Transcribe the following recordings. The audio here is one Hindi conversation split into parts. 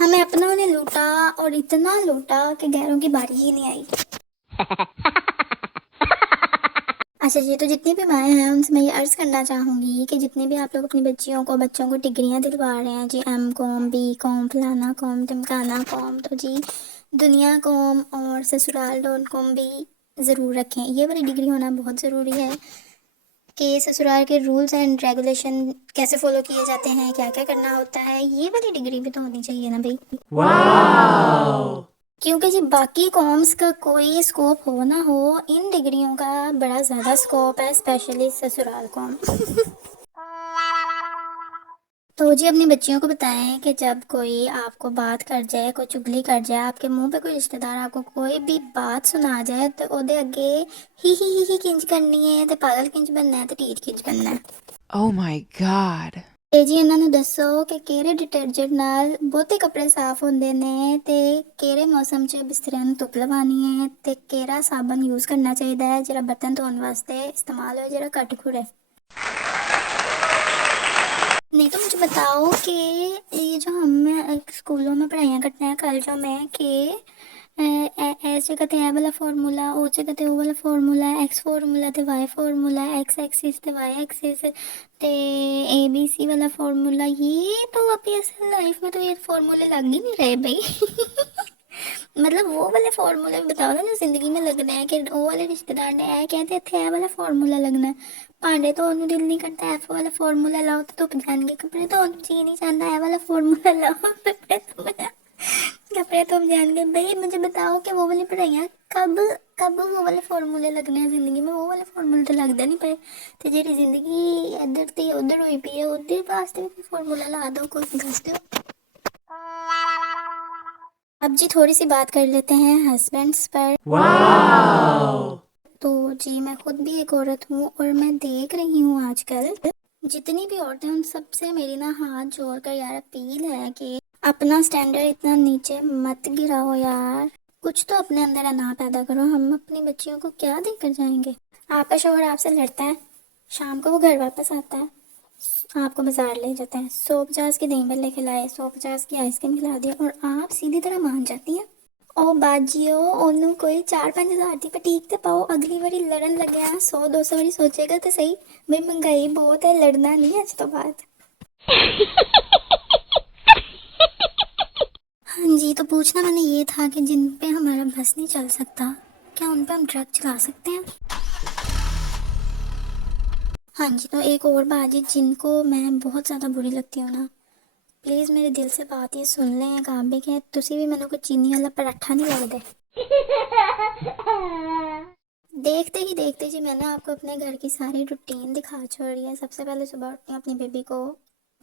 हमें अपनों ने लूटा और इतना लूटा कि गैरों की बारी ही नहीं आई। अच्छा जी, तो जितनी भी माएँ हैं उनसे मैं ये अर्ज़ करना चाहूँगी कि जितने भी आप लोग अपनी बच्चियों को बच्चों को डिग्रियाँ दिलवा रहे हैं जी, एम कॉम, बी कॉम, फलाना कॉम, ढिमकाना कॉम, तो जी दुनिया कॉम और ससुराल डॉट कॉम भी ज़रूर रखें। ये वाली डिग्री होना बहुत ज़रूरी है कि ससुराल के रूल्स एंड रेगुलेशन कैसे फॉलो किए जाते हैं, क्या क्या करना होता है, ये वाली डिग्री भी तो होनी चाहिए ना भाई। वाओ! क्योंकि जी बाकी कॉम्स का कोई स्कोप हो ना हो, इन डिग्रियों का बड़ा ज़्यादा स्कोप है, स्पेशली ससुराल कॉम। तो जी अपनी बच्चियों को बताएं कि जब कोई आपको बात कर जाए, कोई चुगली कर जाए, आपके मुंह पे कोई रिश्तेदार आपको कोई भी बात सुना जाए तो ओदे अगे ही किंज करनी है ते पागल किंज बनना है ते टीठ किंज करना है। Oh my God. ਤੇ ਜੀ ਇਹਨਾਂ ਨੂੰ ਦੱਸੋ ਕਿ ਕਿਹੜੇ ਡਿਟਰਜੈਂਟ ਨਾਲ ਬਹੁਤੇ ਕੱਪੜੇ ਸਾਫ਼ ਹੁੰਦੇ ਨੇ ਤੇ ਕਿਹੜੇ ਮੌਸਮ 'ਚ ਬਿਸਤਰਿਆਂ ਨੂੰ ਧੁੱਪ ਲਵਾਉਣੀ ਹੈ ਤੇ ਕਿਹੜਾ ਸਾਬਣ ਯੂਜ਼ ਕਰਨਾ ਚਾਹੀਦਾ ਹੈ ਜਿਹੜਾ ਬਰਤਨ ਧੋਣ ਵਾਸਤੇ इस्तेमाल हो, ਜਿਹੜਾ ਘੱਟ ਖੁਰੇ। नहीं तो मुझे बताओ कि ये जो हम स्कूलों में पढ़ाइयाँ करते हैं कॉलेजों में कि एस जगह ते ए वाला फार्मूला, ओ जगह ते ओ वाला फार्मूला, एक्स फार्मूला ते वाई फार्मूला, एक्स एक्सिस ते वाई एक्सिस ते ए बी सी वाला फार्मूला, ये तो अभी असल लाइफ में तो ये फार्मूले लग ही नहीं रहे भाई। मतलब वो वाले फार्मूले बताओ ना जो जिंदगी में लगने हैं कि वो वाले रिश्तेदार ने ऐ कहते थे ए वाला फार्मूला लगना है। भांडे धोने ਨੂੰ ਦਿਲ ਨਹੀਂ ਕਰਦਾ ਐਫ ਵਾਲਾ ਫਾਰਮੂਲਾ ਲਾਓ ਤੇ ਧੁੱਪ ਜਾਣਗੇ, ਕੱਪੜੇ ਧੋਣ ਨੂੰ ਜੀ नहीं चाहता है वाला फॉर्मूला लाओ कपड़े धुप जाएंगे। भाई मुझे बताओ कि वो वाली पढ़ाइयाँ कब कब वो वाले फार्मूले लगने हैं जिंदगी में, वो वाले फार्मूले तो लगते नहीं पे। तो जी जिंदगी इधर ती उधर हुई पई है, उधर वास्ते भी फार्मूला ला दो, कोई दस दो। अब जी थोड़ी सी बात कर लेते हैं हस्बैंड्स पर। वाओ! तो जी मैं खुद भी एक औरत हूँ और मैं देख रही हूँ आजकल जितनी भी औरतें उन सबसे मेरी ना हाथ जोड़कर यार अपील है कि अपना स्टैंडर्ड इतना नीचे मत गिराओ यार, कुछ तो अपने अंदर अना पैदा करो। हम अपनी बच्चियों को क्या देकर जाएंगे? आपका शोहर आपसे लड़ता है, शाम को वो घर वापस आता है, आपको बाजार ले जाते हैं, 150 की दही बल्ले खिलाए, 150 की आइसक्रीम खिला दी और आप सीधी तरह मान जाती हैं। ओ बाजियो ओनू कोई 4-5 हज़ार की पटीक ते पाओ, अगली बारी लड़न लगे 100-200 बारी सोचेगा तो सही भाई महंगाई बहुत है, लड़ना नहीं आज तो बात। हाँ जी, तो पूछना मैंने ये था कि जिन पे हमारा बस नहीं चल सकता, क्या उन पे हम ट्रक चला सकते हैं? हाँ जी, तो एक और बात जी जिनको मैं बहुत ज़्यादा बुरी लगती हूँ ना, प्लीज़ मेरे दिल से बात ये सुन लें एक आप भी कि तुसी भी मैंने कोई चीनी वाला पराठा नहीं लगदे। देखते ही देखते जी मैंने आपको अपने घर की सारी रूटीन दिखा छोड़ी है। सबसे पहले सुबह उठती हूँ, अपनी बेबी को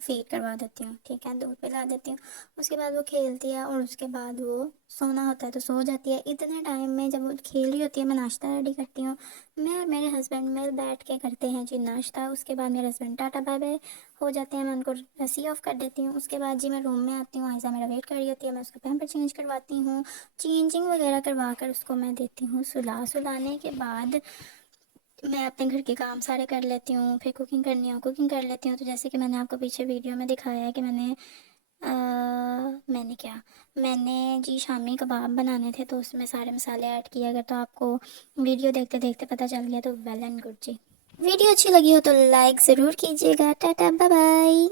फीड करवा देती हूँ, ठीक है, दूध पिला देती हूँ। उसके बाद वो खेलती है और उसके बाद वो सोना होता है तो सो जाती है। इतने टाइम में जब वो खेल रही होती है मैं नाश्ता रेडी करती हूँ। मैं और मेरे हस्बैंड मिल बैठ के करते हैं जी नाश्ता। उसके बाद मेरे हस्बैंड टाटा बाय बाय हो जाते हैं, मैं उनको रस्सी ऑफ कर देती हूँ। उसके बाद जी मैं रूम में आती हूँ, आयशा मेरा वेट कर रही होती है, मैं उसका पैम्पर चेंज करवाती हूँ, चेंजिंग वगैरह करवा कर उसको मैं देती हूँ सुलाने के बाद मैं अपने घर के काम सारे कर लेती हूँ। फिर कुकिंग करनी हो कुकिंग कर लेती हूँ। तो जैसे कि मैंने आपको पीछे वीडियो में दिखाया है कि मैंने क्या मैंने जी शामी कबाब बनाने थे तो उसमें सारे मसाले ऐड किए। अगर तो आपको वीडियो देखते देखते पता चल गया तो वेल एंड गुड जी। वीडियो अच्छी लगी हो तो लाइक ज़रूर कीजिएगा। Tata bye bye.